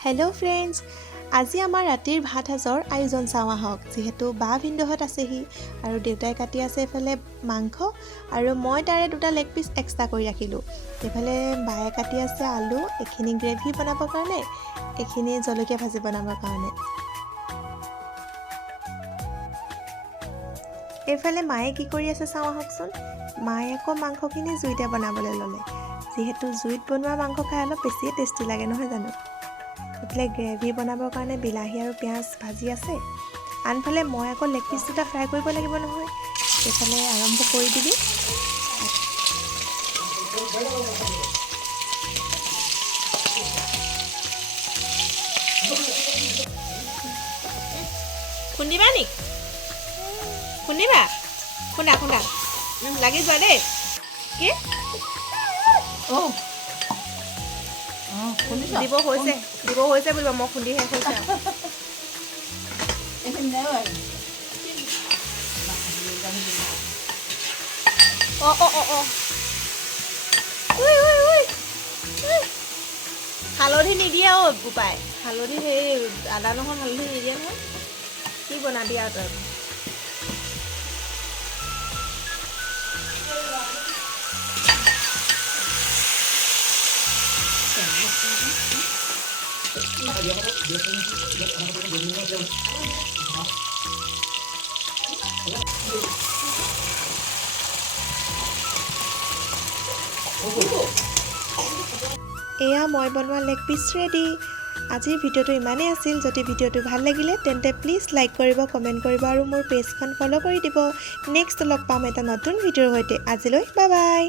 hello friends আজি আমাৰ ৰাতিৰ ভাত সাজৰ আয়োজন চাওয়া হওক যেহেতু বা ভিন্দহত আছেহি আৰু দেউতাই কাটি আছে এফালে মাংস আৰু মই তাৰে দুটা লেগ পিস এক্সট্ৰা কৰি ৰাখিলো এফালে বায়ে কাটি আছে আলু এখিনি গ্ৰেভি বনাবৰ কাৰণে এখিনি জলকীয়া ভাজি বনাবৰ কাৰণে এফালে মায়ে কি কৰি আছে চাওয়া হকচোন মায়ে আকৌ মাংসখিনি জুইতে বনাবলৈ ললে যেহেতু জুইত বনোৱা মাংস খাই অলপ বেছি টেষ্টি লাগে নহয় জানো এফালে গ্ৰেভি বনাবৰ কাৰণে বিলাহী আৰু পিয়াজ ভাজি আছে আনফালে মই আকৌ লেগ পিস দুটা ফ্ৰাই কৰিব লাগিব নহয় এফালে আৰম্ভ কৰি দিবি খুন্দিবা নি খুন্দিবা খুন্দা খুন্দা লাগি যোৱা দেই কি দিব হৈছে বুলিব মই খুন্দি শেষ হৈছে হালধি নিদিয়ে বোপাই হালধি সেই আদা নহৰু হালধি নিদিয়ে নহয় কি বনাবি আৰু তই এয়া মই বনোৱা লেগ পিস ৰেডি আজিৰ ভিডিঅ'টো ইমানেই আছিল যদি ভিডিঅ'টো ভাল লাগিলে তেন্তে প্লিজ লাইক কৰিব কমেণ্ট কৰিব আৰু মোৰ পেজখন ফলো কৰি দিব নেক্সট লগ পাম এটা নতুন ভিডিঅ'ৰ সৈতে আজিলৈ বাই বাই